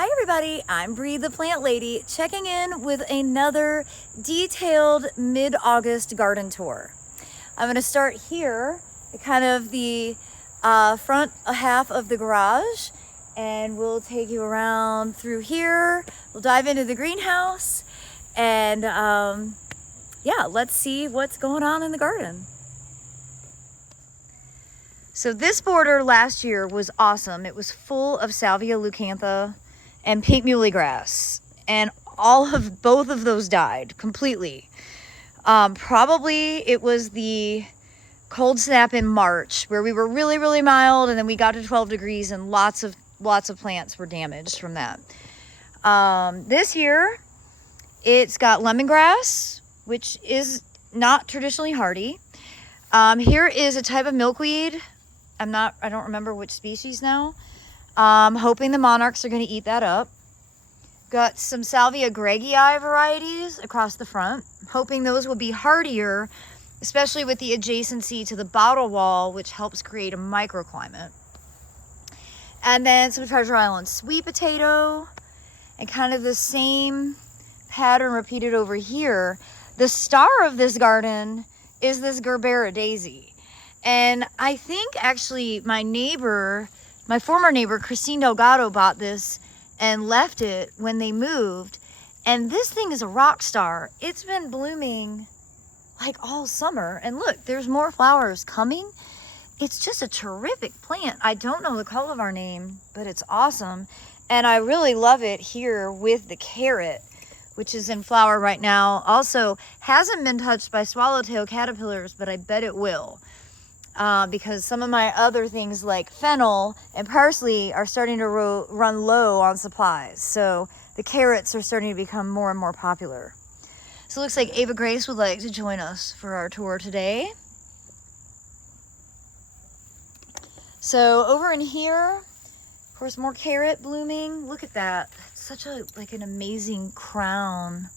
Hi everybody, I'm Bree the Plant Lady, checking in with another detailed mid-August garden tour. I'm going to start here at kind of the front half of the garage, and we'll take you around through here. We'll dive into the greenhouse, and yeah, let's see what's going on in the garden. So this border last year was awesome. It was full of Salvia leucantha and pink muhly grass, and both of those died completely. Probably it was the cold snap in March where we were really mild, and then we got to 12 degrees and lots of plants were damaged from that. This year it's got lemongrass, which is not traditionally hardy. Here is a type of milkweed. I don't remember which species now. Hoping the monarchs are going to eat that up. Got some Salvia greggii varieties across the front. Hoping those will be hardier, especially with the adjacency to the bottle wall, which helps create a microclimate. And then some Treasure Island sweet potato, and kind of the same pattern repeated over here. The star of this garden is this Gerbera daisy. And I think actually my former neighbor, Christine Delgado, bought this and left it when they moved. And this thing is a rock star. It's been blooming like all summer. And look, there's more flowers coming. It's just a terrific plant. I don't know the cultivar name, but it's awesome. And I really love it here with the carrot, which is in flower right now. Also hasn't been touched by swallowtail caterpillars, but I bet it will. Because some of my other things like fennel and parsley are starting to run low on supplies. So the carrots are starting to become more and more popular. So it looks like Ava Grace would like to join us for our tour today. So over in here, of course, more carrot blooming. Look at that. It's such an amazing crown.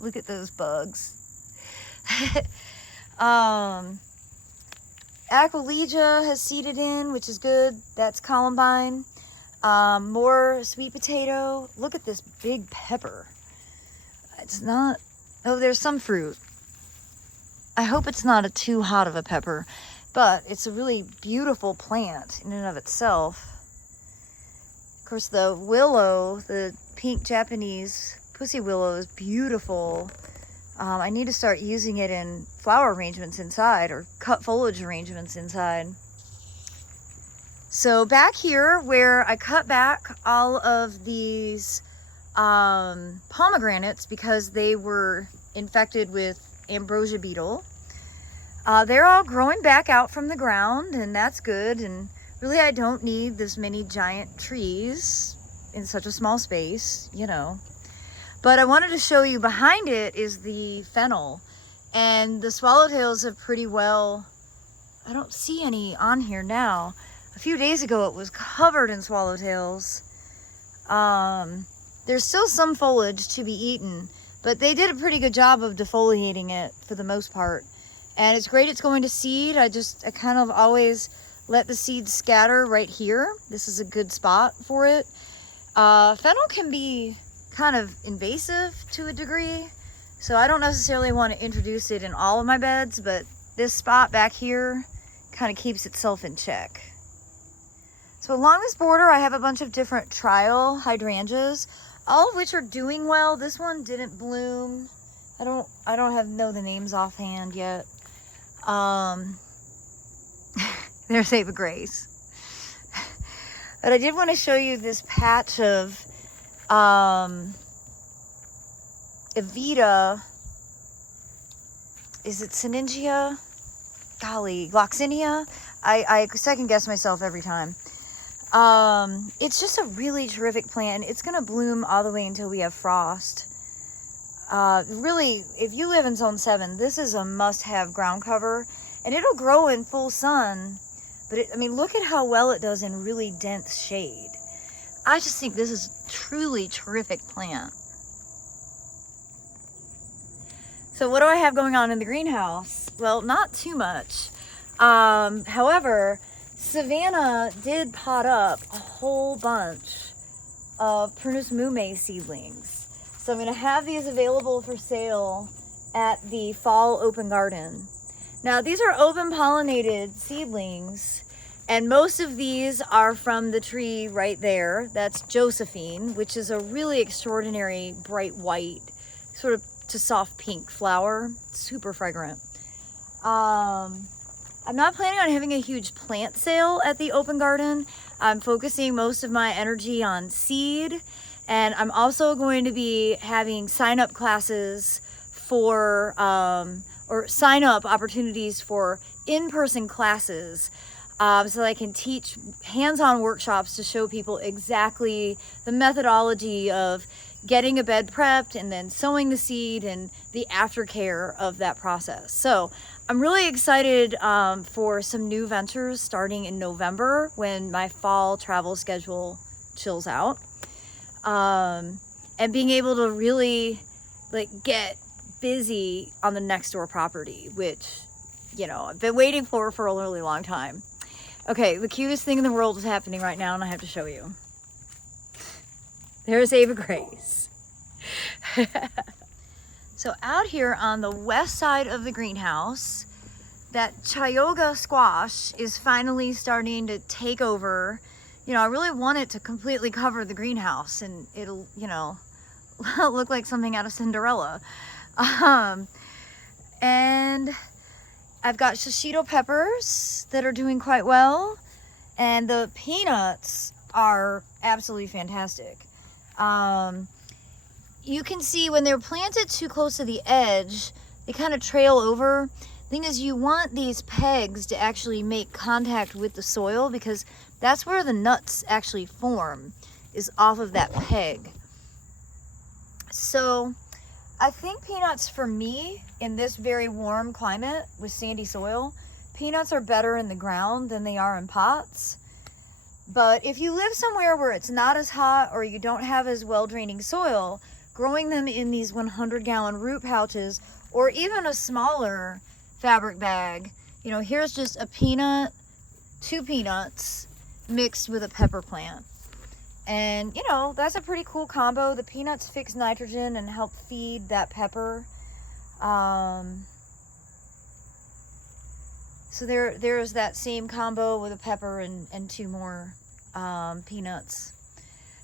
Look at those bugs. Aquilegia has seeded in, which is good. That's columbine. More sweet potato. Look at this big pepper. It's not, oh, there's some fruit. I hope it's not too hot of a pepper, but it's a really beautiful plant in and of itself. Of course, the willow, the pink Japanese pussy willow, is beautiful. I need to start using it in flower arrangements inside, or cut foliage arrangements inside. So back here where I cut back all of these pomegranates because they were infected with ambrosia beetle, they're all growing back out from the ground, and that's good. And really I don't need this many giant trees in such a small space, you know. But I wanted to show you behind it is the fennel, and the swallowtails have pretty well, I don't see any on here now. A few days ago it was covered in swallowtails. There's still some foliage to be eaten, but they did a pretty good job of defoliating it for the most part. And it's great it's going to seed. I kind of always let the seeds scatter right here. This is a good spot for it. Fennel can be kind of invasive to a degree, so I don't necessarily want to introduce it in all of my beds, but this spot back here kind of keeps itself in check. So along this border I have a bunch of different trial hydrangeas, all of which are doing well. This one didn't bloom. I don't know the names offhand yet. There's Ava Grace. But I did want to show you this patch of Evita, is it Syningia? Golly, Gloxinia? I second guess myself every time. It's just a really terrific plant. It's going to bloom all the way until we have frost. Really, if you live in Zone 7, this is a must-have ground cover, and it'll grow in full sun. But I mean, look at how well it does in really dense shade. I just think this is truly terrific plant. So what do I have going on in the greenhouse? Well, not too much. However, Savannah did pot up a whole bunch of Prunus mume seedlings. So I'm going to have these available for sale at the fall open garden. Now these are open pollinated seedlings, and most of these are from the tree right there. That's Josephine, which is a really extraordinary bright white, sort of to soft pink flower, super fragrant. I'm not planning on having a huge plant sale at the open garden. I'm focusing most of my energy on seed, and I'm also going to be having sign-up classes for, or sign-up opportunities for in-person classes, so that I can teach hands-on workshops to show people exactly the methodology of getting a bed prepped and then sowing the seed and the aftercare of that process. So I'm really excited for some new ventures starting in November when my fall travel schedule chills out, and being able to really like get busy on the next door property, which, you know, I've been waiting for a really long time. Okay, the cutest thing in the world is happening right now, and I have to show you. There's Ava Grace. So out here on the west side of the greenhouse, that chayoga squash is finally starting to take over. You know, I really want it to completely cover the greenhouse, and it'll, you know, look like something out of Cinderella. And I've got shishito peppers that are doing quite well, and the peanuts are absolutely fantastic. You can see when they're planted too close to the edge, they kind of trail over. Thing is, you want these pegs to actually make contact with the soil, because that's where the nuts actually form, is off of that peg. So I think peanuts, for me, in this very warm climate with sandy soil, peanuts are better in the ground than they are in pots. But if you live somewhere where it's not as hot, or you don't have as well draining soil, growing them in these 100-gallon root pouches, or even a smaller fabric bag, you know, here's just a peanut, 2 peanuts mixed with a pepper plant. And, you know, that's a pretty cool combo. The peanuts fix nitrogen and help feed that pepper. So there's that same combo with a pepper and 2 more peanuts.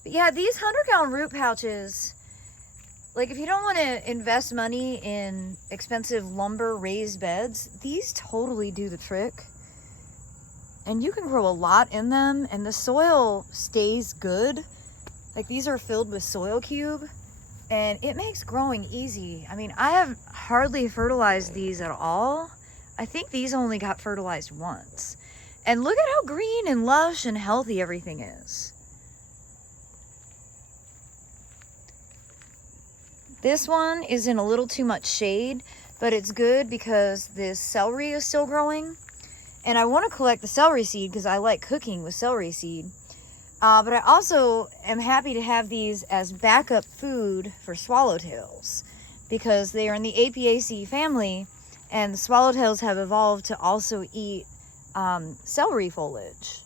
But yeah, these 100-gallon root pouches, like if you don't want to invest money in expensive lumber raised beds, these totally do the trick. And you can grow a lot in them, and the soil stays good. Like, these are filled with soil cube, and it makes growing easy. I mean, I have hardly fertilized these at all. I think these only got fertilized once. And look at how green and lush and healthy everything is. This one is in a little too much shade, but it's good because this celery is still growing. And I want to collect the celery seed because I like cooking with celery seed. But I also am happy to have these as backup food for swallowtails, because they are in the Apiaceae family, and the swallowtails have evolved to also eat celery foliage.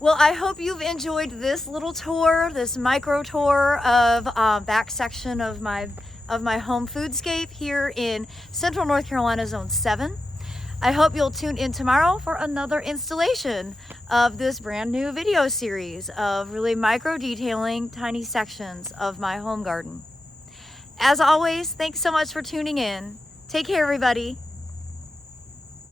Well, I hope you've enjoyed this little tour, this micro tour of back section of my home foodscape here in Central North Carolina, Zone 7. I hope you'll tune in tomorrow for another installation of this brand new video series of really micro detailing tiny sections of my home garden. As always, thanks so much for tuning in. Take care, everybody.